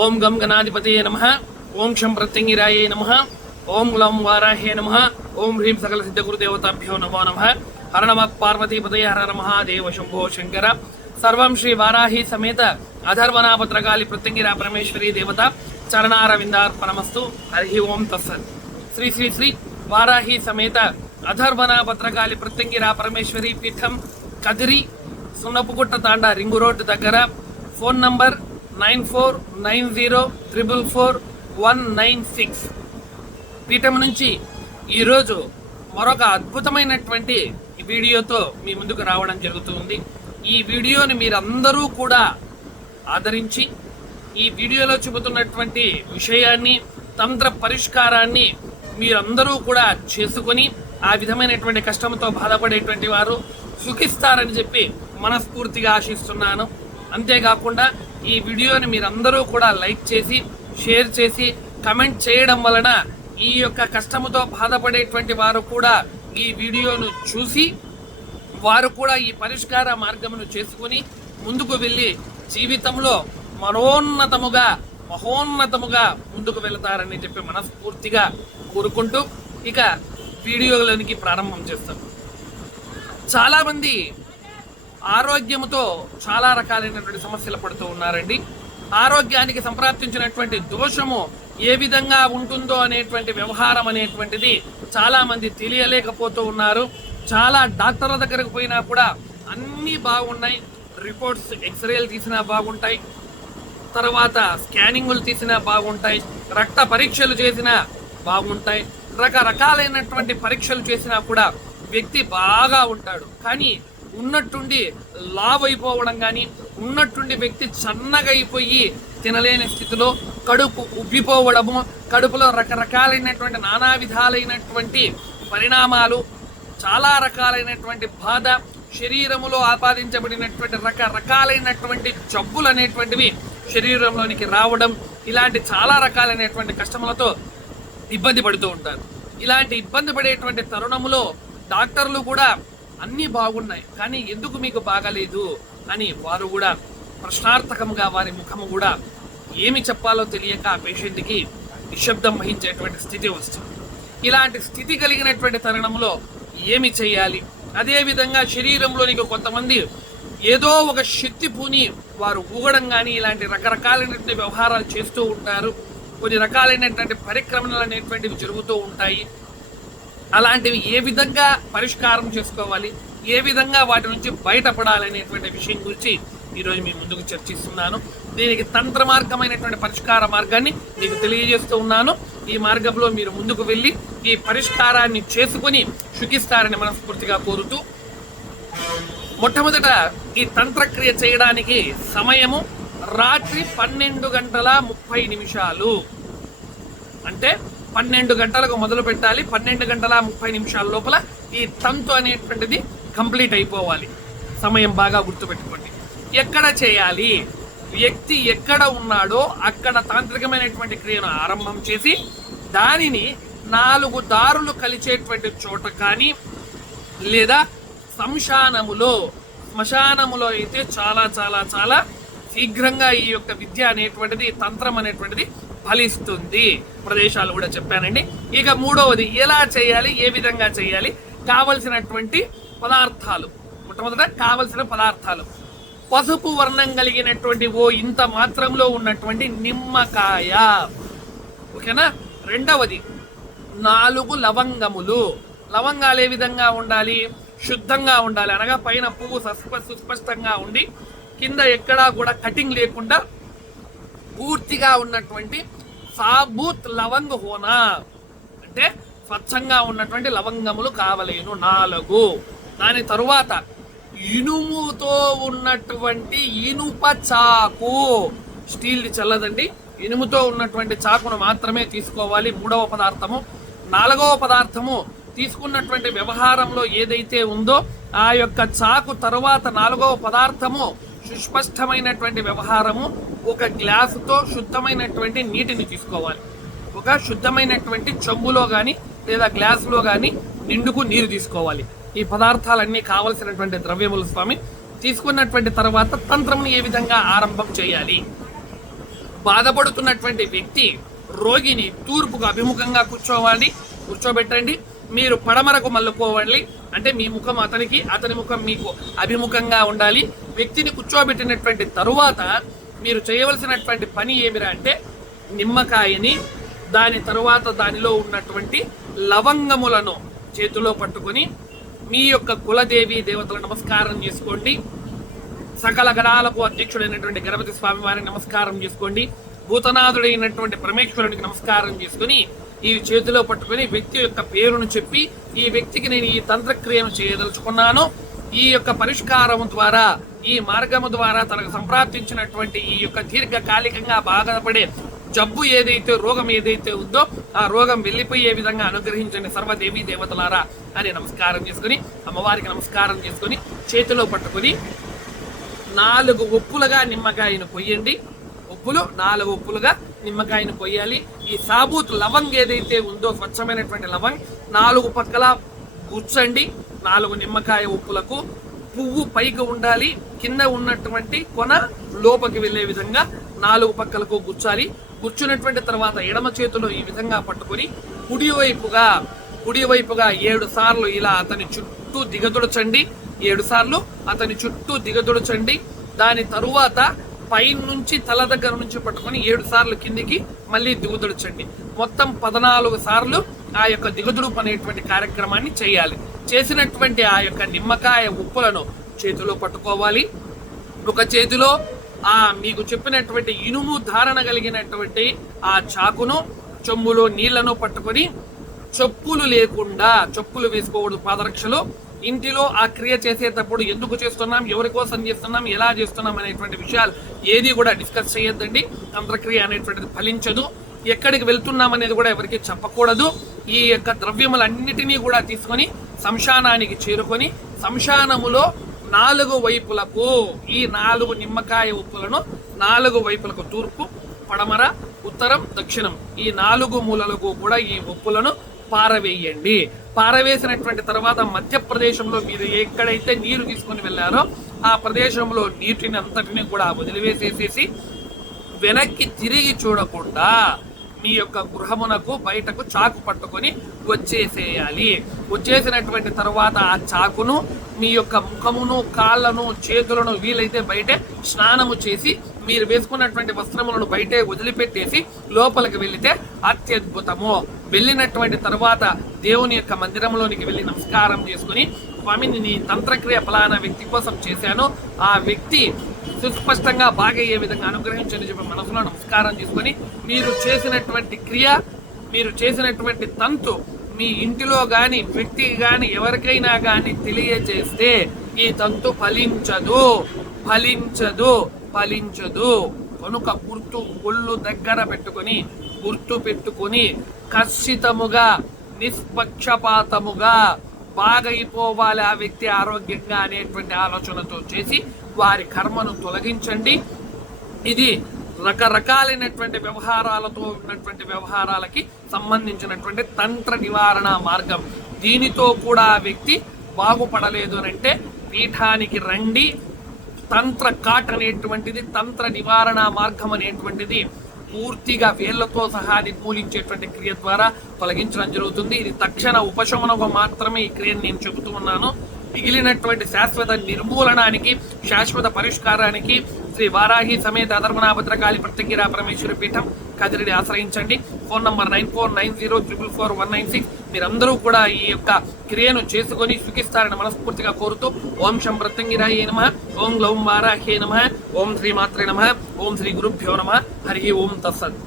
ఓం గం గణాధిపతయే నమః. ఓం శం ప్రత్యంగిరాయే నమః. ఓం లం వారాహ్యే నమః. ఓం హ్రీం సకల సిద్ధ గురుదేవతాభ్యో నమో నమః. హర నమః పార్వతీపతయే హర హర మహాదేవ శంభో శంకర. సర్వం శ్రీ వారాహి సమేత అధర్వనాభద్రకాళి ప్రత్యంగిరా పరమేశ్వరీ దేవత చరణారవిందార్పణమస్తు. హరి ఓం తత్సత్. శ్రీ శ్రీ శ్రీ వారాహి సమేత అధర్వనాభద్రకాళి ప్రత్యంగిరా పరమేశ్వరీ పీఠం, కదిరి, సున్నపుగుట్ట తాండా, రింగు రోడ్డు దగ్గర. Phone number 9490444196. పీఠం నుంచి ఈరోజు మరొక అద్భుతమైనటువంటి వీడియోతో మీ ముందుకు రావడం జరుగుతుంది. ఈ వీడియోని మీరందరూ కూడా ఆదరించి ఈ వీడియోలో చెబుతున్నటువంటి విషయాన్ని, తంత్ర పరిష్కారాన్ని మీరందరూ కూడా చేసుకొని ఆ విధమైనటువంటి కష్టంతో బాధపడేటువంటి వారు సుఖిస్తారని చెప్పి మనస్ఫూర్తిగా ఆశిస్తున్నాను. అంతేకాకుండా ఈ వీడియోని మీరందరూ కూడా లైక్ చేసి, షేర్ చేసి, కమెంట్ చేయడం వలన ఈ యొక్క కష్టముతో బాధపడేటువంటి వారు కూడా ఈ వీడియోను చూసి వారు కూడా ఈ పరిష్కార మార్గమును చేసుకుని ముందుకు వెళ్ళి జీవితంలో మహోన్నతముగా ముందుకు వెళతారని చెప్పి మనస్ఫూర్తిగా కోరుకుంటూ ఇక వీడియోలోనికి ప్రారంభం చేస్తాం. చాలామంది ఆరోగ్యముతో చాలా రకాలైనటువంటి సమస్యలు పడుతూ ఉన్నారండి. ఆరోగ్యానికి సంప్రాప్తించినటువంటి దోషము ఏ విధంగా ఉంటుందో అనేటువంటి వ్యవహారం అనేటువంటిది చాలామంది తెలియలేకపోతూ ఉన్నారు. చాలా డాక్టర్ల దగ్గరకు పోయినా కూడా అన్నీ బాగున్నాయి, రిపోర్ట్స్ ఎక్స్రేలు తీసినా బాగుంటాయి, తర్వాత స్కానింగులు తీసినా బాగుంటాయి, రక్త పరీక్షలు చేసినా బాగుంటాయి, రకరకాలైనటువంటి పరీక్షలు చేసినా కూడా వ్యక్తి బాగా ఉంటాడు. కానీ ఉన్నట్టుండి లావ్ అయిపోవడం కానీ, ఉన్నట్టుండి వ్యక్తి సన్నగా అయిపోయి తినలేని స్థితిలో, కడుపు ఉబ్బిపోవడము, కడుపులో రకరకాలైనటువంటి నానా విధాలైనటువంటి పరిణామాలు, చాలా రకాలైనటువంటి బాధ, శరీరములో ఆపాదించబడినటువంటి రకరకాలైనటువంటి జబ్బులు అనేటువంటివి శరీరంలోనికి రావడం, ఇలాంటి చాలా రకాలైనటువంటి కష్టములతో ఇబ్బంది పడుతూ ఉంటారు. ఇలాంటి ఇబ్బంది పడేటువంటి తరుణములో డాక్టర్లు కూడా అన్నీ బాగున్నాయి కానీ ఎందుకు మీకు బాగాలేదు అని వారు కూడా ప్రశ్నార్థకంగా వారి ముఖము కూడా ఏమి చెప్పాలో తెలియక ఆ పేషెంట్కి నిశ్శబ్దం వహించేటువంటి స్థితి వస్తుంది. ఇలాంటి స్థితి కలిగినటువంటి తరుణంలో ఏమి చేయాలి? అదేవిధంగా శరీరంలోనికి కొంతమంది ఏదో ఒక శక్తి పూని వారు ఊగడం కానీ ఇలాంటి రకరకాలైనటువంటి వ్యవహారాలు చేస్తూ ఉంటారు. కొన్ని రకాలైనటువంటి పరిక్రమణలు అనేటువంటివి జరుగుతూ ఉంటాయి. అలాంటివి ఏ విధంగా పరిష్కారం చేసుకోవాలి, ఏ విధంగా వాటి నుంచి బయటపడాలనేటువంటి విషయం గురించి ఈరోజు మీ ముందుకు చర్చిస్తున్నాను. దీనికి తంత్ర మార్గమైనటువంటి పరిష్కార మార్గాన్ని మీకు తెలియజేస్తూ ఉన్నాను. ఈ మార్గంలో మీరు ముందుకు వెళ్ళి ఈ పరిష్కారాన్ని చేసుకుని సుఖిస్తారని మనస్ఫూర్తిగా కోరుతూ, మొట్టమొదట ఈ తంత్రక్రియ చేయడానికి సమయము రాత్రి 12:30 అంటే 12 గంటలకు మొదలు పెట్టాలి. 12:30 లోపల ఈ తంతు అనేటువంటిది కంప్లీట్ అయిపోవాలి. సమయం బాగా గుర్తుపెట్టుకోండి. ఎక్కడ చేయాలి? వ్యక్తి ఎక్కడ ఉన్నాడో అక్కడ తాంత్రికమైనటువంటి క్రియను ఆరంభం చేసి దానిని 4 దారులు కలిచేటువంటి చోట కానీ, లేదా శ్మశానములో అయితే చాలా చాలా చాలా శీఘ్రంగా ఈ యొక్క విద్య అనేటువంటిది, తంత్రం అనేటువంటిది ఫలిస్తుంది. ప్రదేశాలు కూడా చెప్పానండి. ఇక మూడవది ఎలా చేయాలి, ఏ విధంగా చేయాలి, కావలసినటువంటి పదార్థాలు. మొట్టమొదట కావలసిన పదార్థాలు పసుపు వర్ణం కలిగినటువంటి ఇంత మాత్రంలో ఉన్నటువంటి నిమ్మకాయ, ఓకేనా. రెండవది 4 లవంగములు. లవంగాలు ఏ విధంగా ఉండాలి? శుద్ధంగా ఉండాలి, అనగా పైన పువ్వు సుస్పష్టంగా ఉండి కింద ఎక్కడా కూడా కటింగ్ లేకుండా పూర్తిగా ఉన్నటువంటి సాబూత్ లవంగ హోనా, అంటే స్వచ్ఛంగా ఉన్నటువంటి లవంగములు కావలేను 4. దాని తరువాత ఇనుముతో ఉన్నటువంటి ఇనుప చాకు, స్టీల్ చల్లదండి, ఇనుముతో ఉన్నటువంటి చాకును మాత్రమే తీసుకోవాలి. 3వ పదార్థము. 4వ పదార్థము తీసుకున్నటువంటి వ్యవహారంలో ఏదైతే ఉందో ఆ యొక్క చాకు తరువాత 4వ పదార్థము సుస్పష్టమైనటువంటి వ్యవహారము. ఒక గ్లాసుతో శుద్ధమైనటువంటి నీటిని తీసుకోవాలి. ఒక శుద్ధమైనటువంటి చెంబులో కానీ లేదా గ్లాసులో కానీ నిండుకు నీరు తీసుకోవాలి. ఈ పదార్థాలన్నీ కావలసినటువంటి ద్రవ్యములు స్వామి. తీసుకున్నటువంటి తర్వాత తంత్రంని ఏ విధంగా ఆరంభం చేయాలి? బాధపడుతున్నటువంటి వ్యక్తి రోగిని తూర్పుకు అభిముఖంగా కూర్చోబెట్టండి. మీరు పడమరకు మళ్ళుకోవాలి. అంటే మీ ముఖం అతనికి, అతని ముఖం మీకు అభిముఖంగా ఉండాలి. వ్యక్తిని కూర్చోబెట్టినటువంటి తరువాత మీరు చేయవలసినటువంటి పని ఏమిరా అంటే నిమ్మకాయని, దాని తరువాత దానిలో ఉన్నటువంటి లవంగములను చేతిలో పట్టుకొని మీ యొక్క కులదేవి దేవతల నమస్కారం చేసుకోండి. సకల గణాలకు అధ్యక్షుడైనటువంటి గణపతి స్వామి వారిని నమస్కారం చేసుకోండి. భూతనాథుడైనటువంటి పరమేశ్వరునికి నమస్కారం చేసుకుని ఈ చేతిలో పట్టుకుని వ్యక్తి యొక్క పేరును చెప్పి, ఈ వ్యక్తికి నేను ఈ తంత్రక్రియను చేయదలుచుకున్నాను, ఈ యొక్క పరిష్కారము ద్వారా, ఈ మార్గము ద్వారా తనకు సంప్రాప్తించినటువంటి ఈ యొక్క దీర్ఘకాలికంగా బాధపడే జబ్బు ఏదైతే, రోగం ఏదైతే ఉందో ఆ రోగం వెళ్ళిపోయే విధంగా అనుగ్రహించండి సర్వదేవీ దేవతలారా అని నమస్కారం చేసుకుని, అమ్మవారికి నమస్కారం చేసుకుని చేతిలో పట్టుకుని 4 ఒప్పులుగా నిమ్మకాయను కొయ్యండి. 4 ఒప్పులుగా నిమ్మకాయను కొయ్యాలి. ఈ సాబూత్ లవంగ్ ఏదైతే ఉందో, స్వచ్ఛమైనటువంటి లవంగ్ 4 పక్కల గుచ్చండి. 4 నిమ్మకాయ ఉప్పులకు పువ్వు పైకి ఉండాలి, కింద ఉన్నటువంటి కొన లోపలికి వెళ్ళే విధంగా 4 పక్కలకు గుచ్చాలి. గుచ్చినటువంటి తర్వాత ఎడమ చేతిలో ఈ విధంగా పట్టుకొని కుడివైపుగా 7 సార్లు ఇలా అతని చుట్టూ దిగదుడచండి. 7 సార్లు అతని చుట్టూ దిగదుడచండి. దాని తరువాత పైనుంచి తల దగ్గర నుంచి పట్టుకొని 7 సార్లు కిందికి మళ్ళీ దిగుదుడచండి. మొత్తం 14 సార్లు ఆ యొక్క దిగుదుడుపు అనేటువంటి కార్యక్రమాన్ని చేయాలి. చేసినటువంటి ఆ యొక్క నిమ్మకాయ ఉప్పులను చేతిలో పట్టుకోవాలి. ఒక చేతిలో మీకు చెప్పినటువంటి ఇనుము ధారణ కలిగినటువంటి ఆ చాకును, చెంబులో నీళ్లను పట్టుకొని, చెప్పులు లేకుండా, చెప్పులు వేసుకోకూడదు, పాదరక్షలు. ఇంటిలో ఆ క్రియ చేసేటప్పుడు ఎందుకు చేస్తున్నాం, ఎవరి కోసం చేస్తున్నాం, ఎలా చేస్తున్నాం అనేటువంటి విషయాలు ఏది కూడా డిస్కస్ చేయొద్దండి. తంత్రక్రియ అనేటువంటిది ఫలించదు. ఎక్కడికి వెళ్తున్నాం అనేది కూడా ఎవరికి చెప్పకూడదు. ఈ యొక్క ద్రవ్యములన్నిటినీ కూడా తీసుకొని శ్మశానానికి చేరుకొని, శ్మశానములో 4 వైపులకు ఈ 4 నిమ్మకాయ ఉప్పులను 4 వైపులకు, తూర్పు, పడమర, ఉత్తరం, దక్షిణం, ఈ 4 మూలలకు కూడా ఈ ఉప్పులను పారవేయండి. పారవేసినటువంటి తర్వాత మధ్యప్రదేశంలో మీరు ఎక్కడైతే నీరు తీసుకొని వెళ్ళారో ఆ ప్రదేశంలో నీటిని అంతటిని కూడా వదిలివేసేసేసి వెనక్కి తిరిగి చూడకుండా మీ యొక్క గృహమునకు బయటకు చాకు పట్టుకొని వచ్చేసేయాలి. వచ్చేసినటువంటి తర్వాత ఆ చాకును మీ యొక్క ముఖమును, కాళ్ళను, చేతులను వీలైతే బయటే స్నానము చేసి మీరు వేసుకున్నటువంటి వస్త్రములను బయటే వదిలిపెట్టేసి లోపలికి వెళితే అత్యద్భుతము. వెళ్ళినటువంటి తర్వాత దేవుని యొక్క మందిరంలోనికి వెళ్ళి నమస్కారం చేసుకుని, స్వామిని నీ తంత్రక్రియ ఫలానా వ్యక్తి కోసం చేశాను, ఆ వ్యక్తి సుస్పష్టంగా బాగయ్యే విధంగా అనుగ్రహించని చెప్పి మనసులో నమస్కారం చేసుకొని, మీరు చేసినటువంటి క్రియ, మీరు చేసినటువంటి తంతు మీ ఇంటిలో గాని, వ్యక్తికి గాని, ఎవరికైనా గాని తెలియజేస్తే ఈ తంతు ఫలించదు. కనుక ఒళ్ళు దగ్గర పెట్టుకొని, గుర్తు పెట్టుకొని, ఖచ్చితముగా, నిష్పక్షపాతముగా బాగైపోవాలి ఆ వ్యక్తి ఆరోగ్యంగా అనేటువంటి ఆలోచనతో చేసి వారి కర్మను తొలగించండి. ఇది రకరకాలైనటువంటి వ్యవహారాలతో ఉన్నటువంటి వ్యవహారాలకి సంబంధించినటువంటి తంత్ర నివారణ మార్గం. దీనితో కూడా ఆ వ్యక్తి బాగుపడలేదు అని అంటే పీఠానికి రండి. తంత్ర కాట్ అనేటువంటిది, తంత్ర నివారణ మార్గం అనేటువంటిది పూర్తిగా వేళ్లతో సహా నిర్మూలించేటువంటి క్రియ ద్వారా తొలగించడం జరుగుతుంది. ఇది తక్షణ ఉపశమనకు మాత్రమే ఈ క్రియను నేను చెబుతూ ఉన్నాను. మిగిలినటువంటి శాశ్వత నిర్మూలనానికి, శాశ్వత పరిష్కారానికి శ్రీ వారాహి సమేత అధర్మనాభద్రకాళి ప్రత్యంగిరా పరమేశ్వరి పీఠం కదిరిని ఆశ్రయించండి. Phone number 9490444196. మీరందరూ కూడా ఈ యొక్క క్రియను చేసుకొని సుఖిస్తారని మనస్ఫూర్తిగా కోరుతూ ఓం శం ప్రత్యంగిరాయ నమః, ఓం గ్లౌం వారాహ్యే నమః, ఓం శ్రీ మాత్రే నమః, ఓం శ్రీ గురుభ్యో నమః, హరి ఓం తత్సత్.